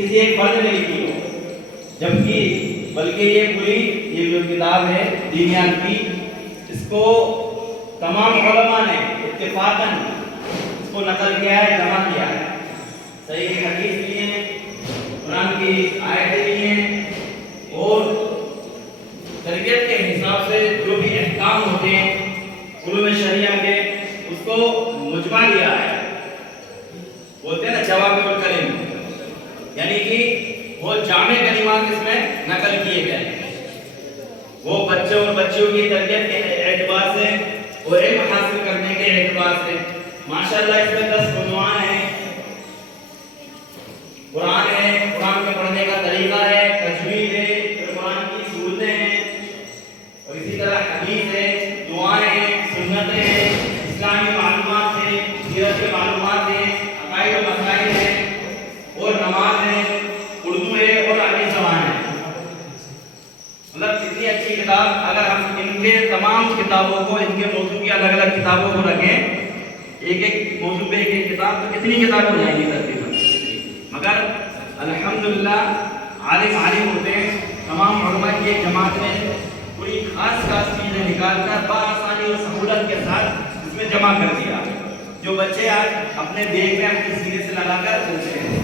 کسی ایک فرد نے لکھی ہو، جبکہ بلکہ یہ پوری یہ جو کتاب ہے دینیات کی، اس کو تمام علماء نے اتفاقاً اس کو نقل کیا ہے، جمع کیا ہے، صحیح حدیث لیے ہیں، قرآن کی آیتیں لیے ہیں، اور تربیت کے حساب سے جو بھی احکام ہوتے ہیں علوم شریعہ کے، اس کو مجمع لیا ہے، بولتے ہیں نا جوامع الکلم، یعنی کہ وہ جامع کلمات اس میں نقل کیے گئے ہیں، وہ بچوں اور بچیوں کی تربیت کے اعتبار سے اور علم حاصل کرنے کے اعتبار سے ماشاءاللہ اس میں 10 عنوان ہیں، قرآن ہے، قرآن کے پڑھنے کا طریقہ ہے، تجوید ہے، پھر قرآن کی صورتیں ہیں، اور اسی طرح حدیث ہے، دعائیں ہیں، سنتیں ہیں، اسلامی معلومات ہیں، سیرت کے معلومات ہیں، عقائد و مسائل ہیں، اور نماز ہے، اردو ہے اور عربی زبان ہے۔ مطلب اتنی اچھی کتاب، اگر ہم ان کے تمام کتابوں کو، ان کے موضوع کی الگ الگ کتابوں کو رکھیں، ایک ایک موضوع پہ ایک ایک کتاب، تو کتنی کتاب ہو جائیں گی تقریباً، مگر الحمدللہ عالم ہوتے ہیں، تمام علماء کی ایک جماعت نے کوئی خاص چیزیں نکال کر بآسانی اور سہولت کے ساتھ اس میں جمع کر دیا، جو بچے آج اپنے بیگ میں اپنی سینے سے لگا کر چلتے ہیں۔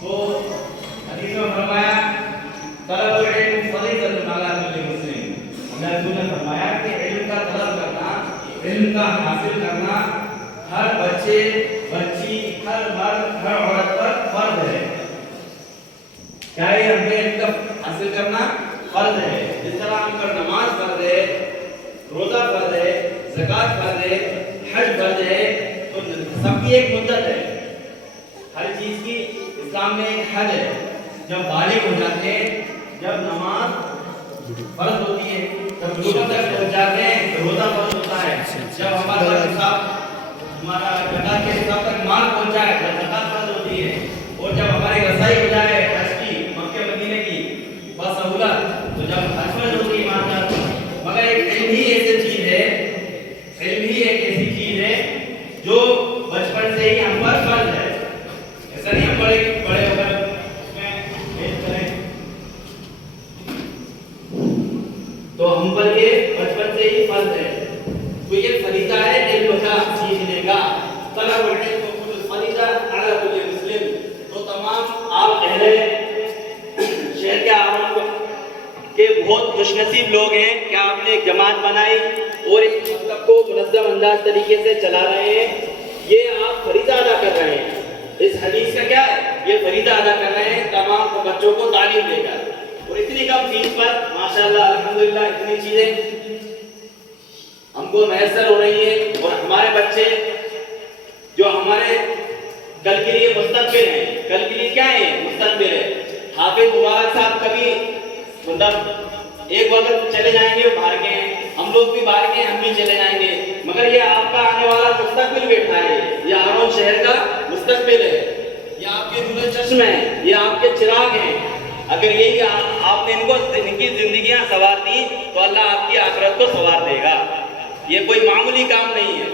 تو حدیث میں فرمایا طلب العلم فریضۃ علی کل مسلم، اللہ رسول نے فرمایا کہ علم کا طلب کرنا، علم کا حاصل کرنا ہر بچے، بچی، ہر مرد، ہر عورت پر فرض ہے۔ کیا ہے ہمیں علم کا حاصل کرنا فرض ہے، جس طرح ہم پر نماز فرض ہے، روزہ فرض ہے، زکوٰۃ فرض ہے، حج فرض ہے، تو سب کی ایک مدت ہے، ہر چیز کی اسلام میں ایک حد ہے۔ جب بالغ ہو جاتے ہیں، جب نماز فرض ہوتی ہے، جب بلوغ تک پہنچ جاتے ہیں، روزہ فرض ہوتا ہے، جب ہمارا حساب، ہمارا زکوٰۃ کے حساب تک مال پہنچ جائے تو زکوٰۃ فرض ہوتی ہے، اور جب ہماری رسائی ہو جائے حج کی، مکہ مدینے کی بسہولت، تو جب حج فرض ہوتی ہے ایماندار۔ مگر ایک علم ہی ایسی چیز ہے، علم ہی ایک ایسی چیز ہے جو بچپن سے ہی ہم پر فرض ہے، ایسا نہیں ہم بڑے ہو کر اس میں بھیج کریں، تو ہم پر یہ بچپن سے ہی فرض ہے، تو یہ فریضہ ہے علم کا سیکھنے کا، طلب العلم فریضہ علی کل مسلم۔ تو تمام آپ اہل شہر کے عوام کے بہت خوش نصیب لوگ ہیں کہ آپ نے ایک جماعت بنائی اور اس مکتب کو منظم انداز طریقے سے چلا رہے ہیں، یہ آپ فریضہ ادا کر رہے ہیں۔ اس حدیث کا کیا ہے، یہ فریضہ ادا کر رہے ہیں تمام بچوں کو تعلیم دے کر، اور اتنی کم فیس پر ماشاءاللہ الحمدللہ اتنی چیزیں ہم کو میسر ہو رہی ہیں، اور ہمارے بچے جو ہمارے کل کے لیے مستقبل ہیں، کل کے لیے کیا ہے مستقبل ہے۔ حافظ مبارک صاحب کبھی مطلب ایک وقت چلے جائیں گے، وہ باہر کے ہیں، ہم لوگ بھی باہر کے ہیں، ہم بھی چلے جائیں گے، مگر یہ آپ کا آنے والا مستقبل بیٹھا ہے، یہ آرون شہر کا مستقبل ہے، یہ آپ کے نور چشم ہیں، یہ آپ کے چراغ ہیں۔ اگر یہی آپ نے ان کی زندگیاں سنوار دی تو اللہ آپ کی آخرت کو سنوار دے گا۔ یہ کوئی معمولی کام نہیں ہے،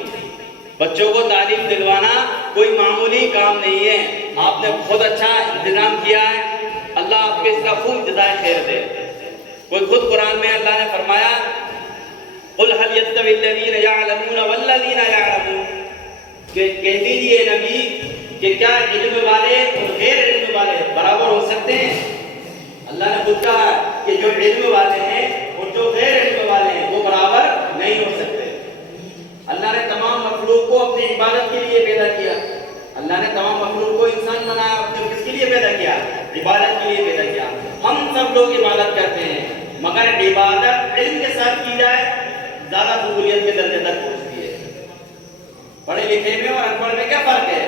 بچوں کو تعلیم دلوانا کوئی معمولی کام نہیں ہے، آپ نے بہت اچھا انتظام کیا ہے، اللہ آپ کے اس کا خوب جزائے خیر دے۔ کوئی خود قرآن میں اللہ نے فرمایا قُلْ هَلْ يَسْتَوِي الَّذِينَ يَعْلَمُونَ وَالَّذِينَ يَعْلَمُونَ، کہ کہہ دیجئے نبی کہ کیا علم والے اور غیر علم والے برابر ہو سکتے ہیں؟ اللہ نے خود کہا کہ جو علم والے ہیں اور جو غیر علم والے ہیں وہ برابر نہیں ہو سکتے۔ اللہ نے تمام مخلوق کو اپنی عبادت کے لیے پیدا کیا، اللہ نے تمام مخلوق کو انسان بنایا، اپنے کس کے لیے پیدا کیا؟ عبادت کے لیے پیدا کیا۔ ہم سب لوگ عبادت کرتے ہیں، مگر عبادت علم کے ساتھ کی جائے زیادہ قبولیت کے درجے تک پہنچتی ہے۔ پڑھے لکھے میں اور ان پڑھ میں کیا فرق ہے؟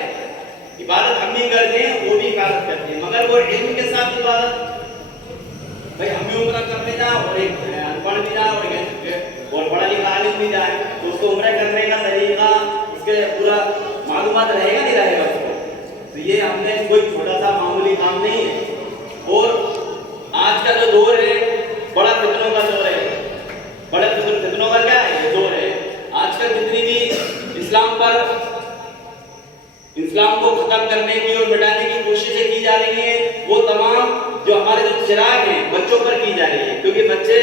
عبادت ہم بھی کرتے ہیں، وہ بھی عبادت کرتے ہیں، مگر وہ علم کے ساتھ عبادت، بھائی ہم بھی عمرہ کرنے جائیں اور ایک ان پڑھ بھی جائیں اور پڑھا لکھا عالم بھی جائے، تو اس کو عمرہ کرنے کا طریقہ، اس کے پورا معلومات رہے گا نہیں رہے گا اس کو، تو یہ ہم نے کوئی چھوٹا سا معمولی کام نہیں ہے۔ اور آج کا جو دور ہے بڑا فتنوں کا دور ہے، بڑے فتنوں کا کیا ہے دور ہے۔ آج کل جتنی بھی اسلام کو ختم کرنے کی اور مٹانے کی رہی ہیں وہ تمام جو ہمارے جو چراغ ہیں بچوں پر کی جا رہی ہے، کیونکہ بچے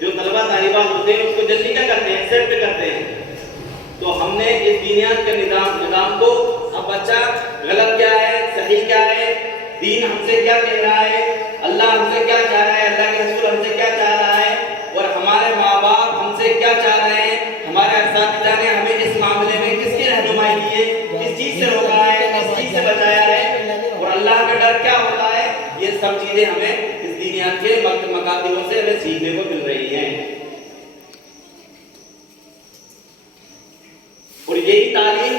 جو طلبہ طالبات ہوتے ہیں اس کو جلدی کیا کرتے ہیں، ایکسیپٹ کرتے ہیں. تو ہم نے اس دینیات کے نظام کو، اب بچہ غلط کیا ہے صحیح کیا ہے، دین ہم سے کیا کہہ رہا ہے، اللہ ہم سے کیا چاہ رہا ہے، اللہ کے رسول ہم سے کیا چاہ رہا ہے، اور ہمارے ماں باپ ہم سے کیا چاہ رہے ہیں، ہمارے اساتذہ نے ہمیں اس معاملے میں کس کی رہنمائی کی ہے، کس چیز سے روکا ہے، کس چیز سے بچایا ہے، اور اللہ کا ڈر کیا ہوتا ہے، یہ سب چیزیں ہمیں اس دینیات کے مکاتبوں سے ہمیں سیکھنے کو مل رہی ہیں. اور یہی تعلیم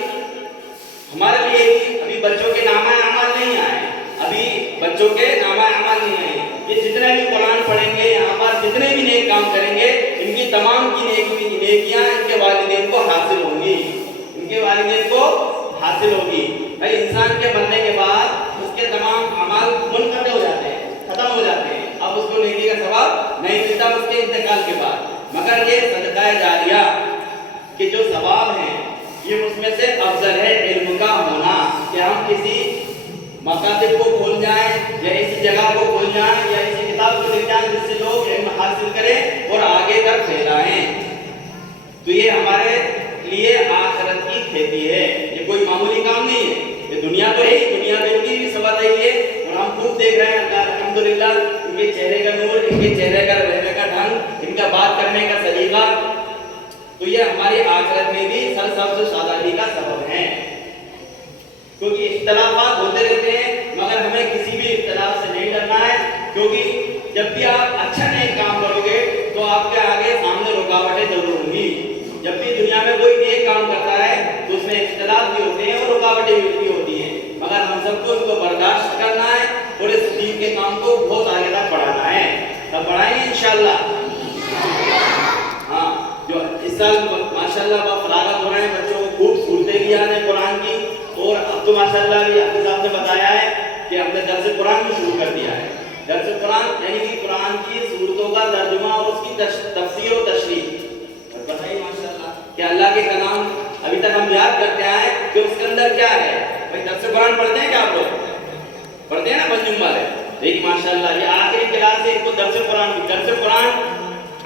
ہمارے لیے بھی ابھی بچوں کے نامہ اعمال نہیں آئے، ابھی بچوں کے نامہ اعمال نہیں آئے. یہ جتنے بھی قرآن پڑھیں گے یہاں پر جتنے بھی نیک کام کریں گے ان کی تمام کی نیکیاں ان کے والدین کو حاصل ہوں گی، ان کے والدین کو حاصل ہوگی. بھائی انسان کے مرنے کے بعد اس کے تمام اعمال منقطع ہو جاتے ہیں، ختم ہو جاتے ہیں، اب اس کو نیکی کا ثواب نہیں ملتا اس کے انتقال کے بعد. مگر یہ صدقہ جاریہ کے جو ثواب ہیں یہ اس میں سے افضل ہے علم کا ہونا، کہ ہم کسی مکاتب کو کھول جائیں یا اسی جگہ کو کھول جائیں یا اسی کتاب کو لکھ جائیں جس سے لوگ علم حاصل کریں اور آگے تک پھیلائیں. تو یہ ہمارے لیے آخرت کی کھیتی ہے، یہ کوئی معمولی کام نہیں ہے. یہ دنیا تو ہے ہی، دنیا میں ان کی بھی سبق ہے اور ہم خوب دیکھ رہے ہیں الحمدللہ ان کے چہرے کا نور، ان کے چہرے کا رہنے کا ڈھنگ، ان کا بات کرنے کا سلیقہ، تو یہ ہماری آخرت میں بھی سب سے شادابی کا سبب ہے. کیونکہ اختلافات ہوتے رہتے ہیں مگر ہمیں کسی بھی اختلاف سے نہیں ڈرنا ہے، کیونکہ جب بھی آپ اچھا نیک کام کرو گے تو آپ کے آگے سامنے رکاوٹیں ضرور ہوں گی. جب بھی دنیا میں کوئی نیک کام کرتا ہے تو اس میں اختلاف بھی ہوتے ہیں اور رکاوٹیں بھی ہوتی ہیں، مگر ہم سب کو ان کو برداشت کرنا ہے اور اس دین کے کام کو بہت آگے تک بڑھانا ہے. تب بڑھائیں گے انشاءاللہ. ہاں جو اس سال ماشاءاللہ فراغت ہو رہے ہیں بچوں کو خوب سہولتیں بھی آ رہے ہیں قرآن کی، اور اب تو ماشاءاللہ بھی حافظ صاحب نے بتایا ہے کہ ہم نے درس قرآن بھی شروع کر دیا ہے. درس قرآن یعنی کہ قرآن کی سورتوں کا ترجمہ اور اس کی تفسیر و تشریح. اور بتائیے ماشاءاللہ کہ اللہ کے کلام ابھی تک ہم یاد کرتے آئے کہ اس کے اندر کیا ہے. بھائی درس قرآن پڑھتے ہیں کیا آپ لوگ؟ پڑھتے ہیں نا بنجم والے؟ لیکن ماشاءاللہ یہ آخری کلاس سے ان کو درس قرآن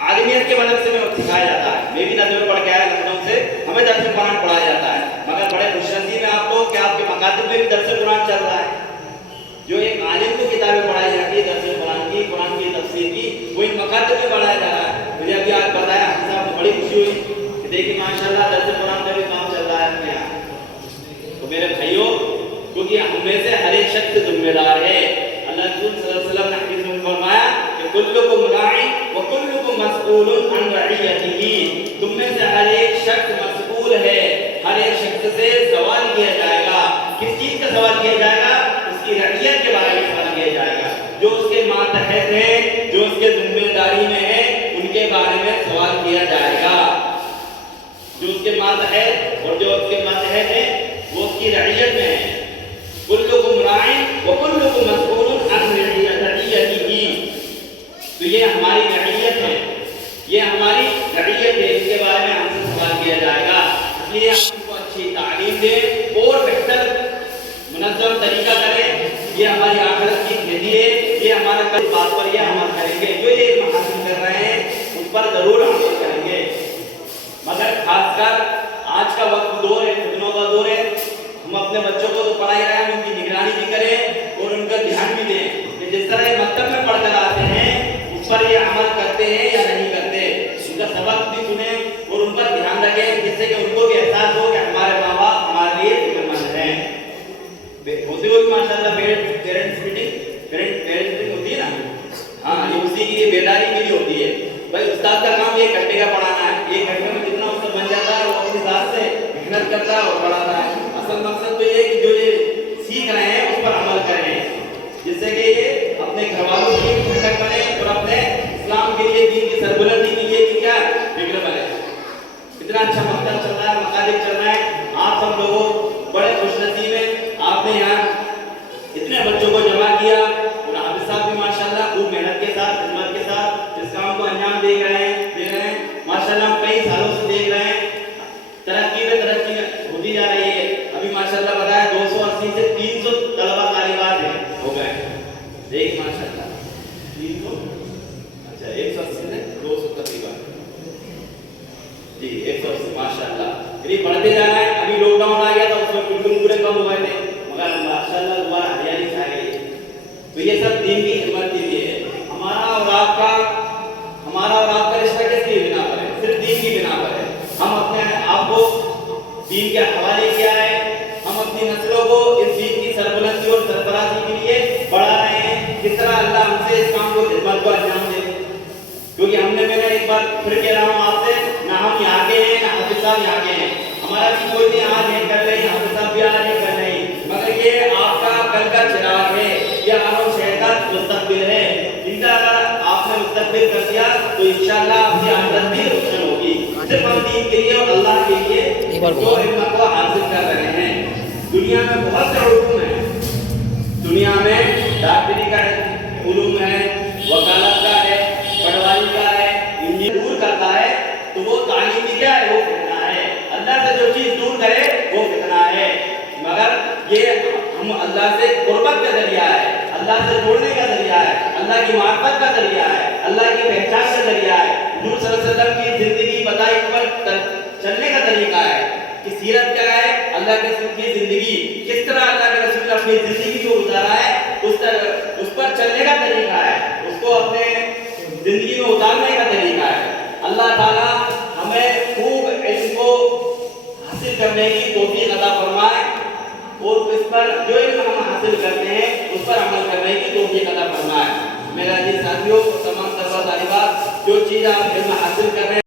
عالمیت کے مدد سے میں سکھایا جاتا ہے. میں بھی ندوے پڑھ کے آیا لکھنؤ سے، ہمیں درس قرآن پڑھایا جاتا ہے. مگر بڑے خوش نصیب ہیں آپ کو کہ آپ کے مکاتب میں بھی درس قرآن چل رہا ہے. جو ایک عالم کو کتابیں پڑھائی جاتی ہے درس قرآن کی تفسیر کی، وہ ان مکاتب میں پڑھایا جا رہا ہے. مجھے ابھی آج بتایا حافظ صاحب کو بڑی خوشی ہوئی کہ دیکھیے ماشاءاللہ درس قرآن کا بھی کام چل رہا ہے اپنے یہاں. تو میرے بھائیوں، کیونکہ ہم میں سے ہر ایک شخص ذمہ دار ہے. اللہ رسول صلی اللہ علیہ وسلم نے حدیث میں فرمایا کہ کلکم راعی وکلکم مسئول عن رعیتہ، تم میں سے ہر ایک شخص مسئول ہے، ہر ایک شخص سے سوال کیا جائے گا. کس چیز کا سوال کیا جائے گا؟ اس کی رعیت کے بارے میں سوال کیا جائے گا. جو اس کے ماتحت ہیں، جو اس کے ذمہ داری میں ہیں، ان کے بارے میں سوال کیا جائے گا. جو اس کے ماتحت اور جو اس کے ماتحت ہیں وہ اس کی رعیت میں ہیں. کلکم راعی وکلکم مسئول عن رعیتہ، تو یہ ہماری رعیت ہے، یہ ہماری رعیت ہے، اس کے بارے میں ہم سے سوال کیا جائے گا. اس لیے ہم کو اچھی تعلیم دیں اور بہتر منظم طریقہ کریں. یہ ہماری آخرت کی کھیتی ہے، یہ ہمارا کل بات پر یہ عمل کریں گے. جو یہ علم حاصل کر رہے ہیں اس پر ضرور عمل کریں گے. مگر خاص کر آج کا وقت دور ہے، فتنوں کا دور ہے. ہم اپنے بچوں کو تو پڑھائی رہے ہیں، ان کی نگرانی بھی کریں اور ان کا دھیان بھی دیں کہ جس طرح یہ مکتب میں پڑھ کر آتے ہیں اس پر یہ عمل کرتے ہیں یا نہیں کرتے. ان کا سبق بھی سنیں اور ان پر دھیان رکھیں، جس سے کہ ان کو بھی احساس ہو کہ ہمارے ماں باپ ہمارے لیے فکر مند ہیں. ہوتی ہوئی ماشاءاللہ پیرنٹس میٹنگ ہوتی ہے نا، ہاں یہ اسی کی بیداری کے لیے ہوتی ہے. بھائی استاد کا کام ایک گھنٹے کا پڑھانا ہے، ایک گھنٹے میں جتنا اس سے بن جاتا ہے وہ اپنی ذات سے محنت کرتا ہے اور پڑھاتا ہے. اصل مقصد تو یہ کہ جو یہ سیکھ رہے ہیں اس پر عمل کریں، جس سے کہ یہ اپنے گھر والوں کی فکر بنے اور اپنے اسلام کے لیے، دین کی سربلندی کے لیے بھی کیا فکر بنے. اتنا اچھا مکتب چل رہا ہے، مکاتب چل رہا ہے. آپ سب لوگوں بڑے خوش نصیب ہیں، آپ نے یہاں اتنے بچوں کو جمع کیا اور حافظ صاحب بھی ماشاءاللہ خوب محنت کے ساتھ، خدمت کے ساتھ اس کام کو انجام دے رہے ہیں. ماشاءاللہ ہم کئی سالوں سے دیکھ رہے ہیں ترقی ہوتی جا رہی ہے. ابھی ماشاءاللہ بتایا 280 سے 300 طلبہ طالبات ہیں ہو گئے ایک ماشاءاللہ 300 اچھا 180 سے 200 تقریباً جی 180 ماشاءاللہ یعنی بڑھتے جا رہا ہے. ابھی لاک ڈاؤن آ گیا تھا اس میں بالکل پورے کم ہوئے تھے مگر ماشاءاللہ دوبارہ ہریالی چھا گئی. تو یہ سب دین کی خدمت کے لیے ہے. ہمارا اور آپ کا رشتہ کس کی بنا پر ہے؟ صرف دین کی بنا پر ہے. ہم اپنے آپ کو دین کے حوالے کیا ہے, ہم اپنی نسلوں کو اس دین کی سربلندی اور سربراہی کے لیے بڑھا رہے ہیں. کس طرح اللہ ہم سے اس کام کو خدمت کو انجام دے, کیونکہ ہم نے, میں نے ایک بار پھر کہہ رہا ہوں آپ سے, نہ ہم یہاں کے ہیں نہ حافظ صاحب یہاں کے ہیں. ہمارا بھی کوئی نہیں آج یہ کر رہے ہیں, حافظ صاحب بھی آج یہ کر رہے ہیں, مگر یہ آپ کا کل کا چراغ ہے, یہ عالم شہر کا مستقبل ہے. ان کا اگر آپ نے مستقبل کر دیا تو انشاءاللہ آپ کی آمدن بھی روشن ہوگی. صرف ہم دین کے لیے اور اللہ کے لیے جو علم کو حاصل کر رہے ہیں. دنیا میں بہت سے علوم ہیں, دنیا میں ڈاکٹری کا علوم ہے, وکالت کا ہے, پٹواری کا ہے, انجینئر دور کرتا ہے تو وہ تعلیم کیا ہے, وہ فتنہ ہے. اللہ سے جو چیز دور کرے وہ فتنہ ہے, مگر یہ ہم اللہ سے قربت کا ذریعہ ہے, اللہ سے جوڑنے کا ذریعہ ہے, اللہ کی معرفت کا ذریعہ ہے, اللہ کی پہچان کا ذریعہ ہے. حضور صلی اللہ علیہ وسلم کی زندگی بتائی پر چلنے کا طریقہ ہے کہ سیرت کیا ہے, اللہ کے رسول کی زندگی کس طرح اللہ کے رسول نے اپنی زندگی کو گزارا ہے, اس پر چلنے کا طریقہ ہے, اس کو اپنے زندگی میں اتارنے کا طریقہ ہے. اللہ تعالیٰ ہمیں خوب علم کو حاصل کرنے کی توفیق عطا فرمائے اور اس پر جو علم ہم حاصل کرتے ہیں اس پر عمل کرنے کی توفیق عطا فرمائے. میرا عزیز ساتھیوں, تمام طلباء طالبات, جو چیز آپ علم حاصل کر رہے ہیں